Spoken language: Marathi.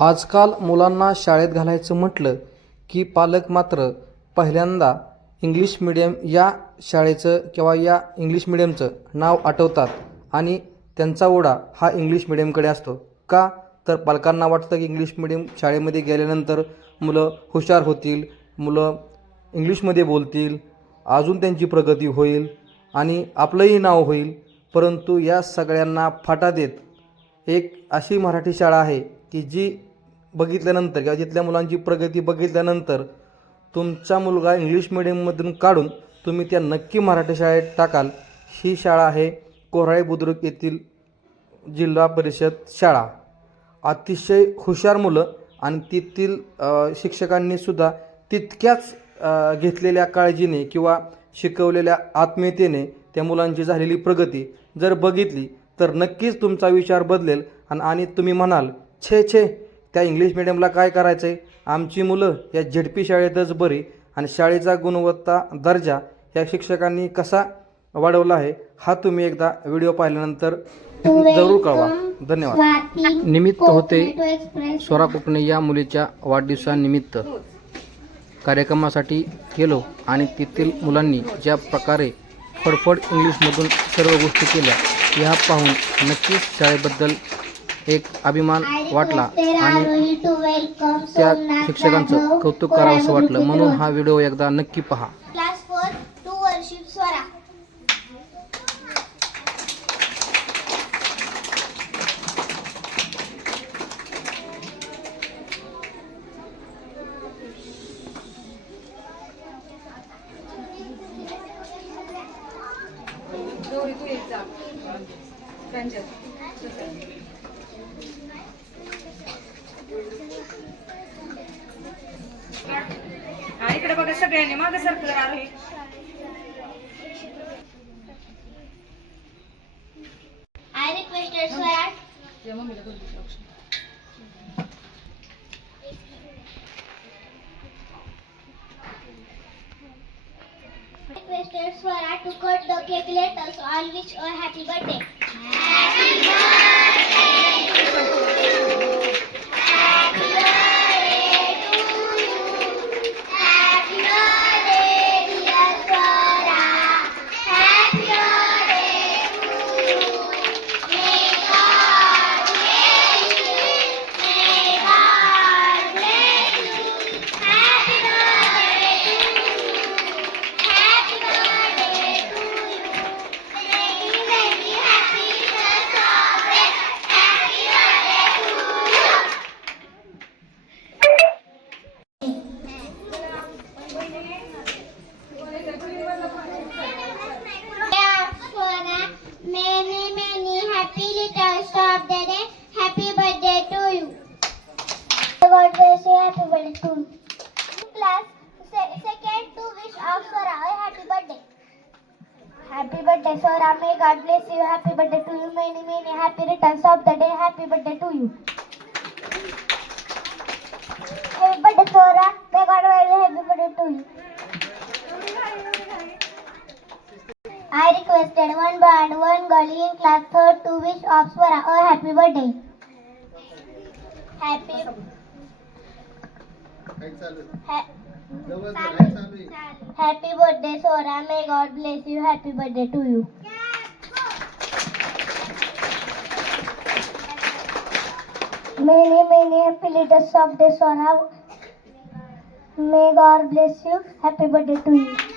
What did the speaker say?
आजकाल मुलांना शाळेत घालायचं म्हटलं की पालक मात्र पहिल्यांदा इंग्लिश मिडियम या शाळेचं किंवा या इंग्लिश मिडियमचं नाव आठवतात आणि त्यांचा ओढा हा इंग्लिश मिडियमकडे असतो. का? तर पालकांना वाटतं की इंग्लिश मिडियम शाळेमध्ये गेल्यानंतर मुलं हुशार होतील मुलं इंग्लिशमध्ये बोलतील अजून त्यांची प्रगती होईल आणि आपलंही नाव होईल. परंतु या सगळ्यांना फाटा देत एक अशी मराठी शाळा आहे की जी बघितल्यानंतर किंवा तिथल्या मुलांची प्रगती बघितल्यानंतर तुमचा मुलगा इंग्लिश मिडियममधून काढून तुम्ही त्या नक्की मराठी शाळेत टाकाल. ही शाळा आहे कोराळे बुद्रुक येथील जिल्हा परिषद शाळा. अतिशय हुशार मुलं आणि तेथील शिक्षकांनीसुद्धा तितक्याच घेतलेल्या काळजीने किंवा शिकवलेल्या आत्मीयतेने त्या मुलांची झालेली प्रगती जर बघितली तर नक्कीच तुमचा विचार बदलेल. आणि आणि तुम्ही म्हणाल छे छे त्या इंग्लिश मिडियमला काय करायचं आहे आमची मुलं या झेडपी शाळेतच बरी आणि शाळेचा गुणवत्ता दर्जा या शिक्षकांनी कसा वाढवला आहे हा तुम्ही एकदा व्हिडिओ पाहिल्यानंतर जरूर कळवा. धन्यवाद. निमित्त होते स्वरा कोकणे या मुलीच्या वाढदिवसानिमित्त. कार्यक्रमासाठी गेलो आणि तेथील मुलांनी ज्या प्रकारे फडफड इंग्लिशमधून सर्व गोष्टी केल्या ह्या पाहून नक्कीच शाळेबद्दल एक अभिमान वाटला आणि त्या शिक्षकांचं कौतुक करावं असं वाटलं. म्हणून हा व्हिडिओ एकदा नक्की पहा. क्लास फोर टू वर्शिप स्वरा. हा इकडे बघा सगळ्यांनी मागे सरकलं आहे requested Swara to cut the cake. Let us all wish a happy birthday. Happy birthday, Swara. May God bless you. Happy birthday to you. Many, many happy returns of the day. Happy birthday to you. Happy birthday, Swara. May God bless you. Happy birthday to you. I requested one boy and one girl in class third to wish of Swara a happy birthday. Happy. Ha- happy birthday, Swara. May God bless you. Happy birthday to you. Many, many happy letters of the Swara. May God bless you. Happy birthday to you.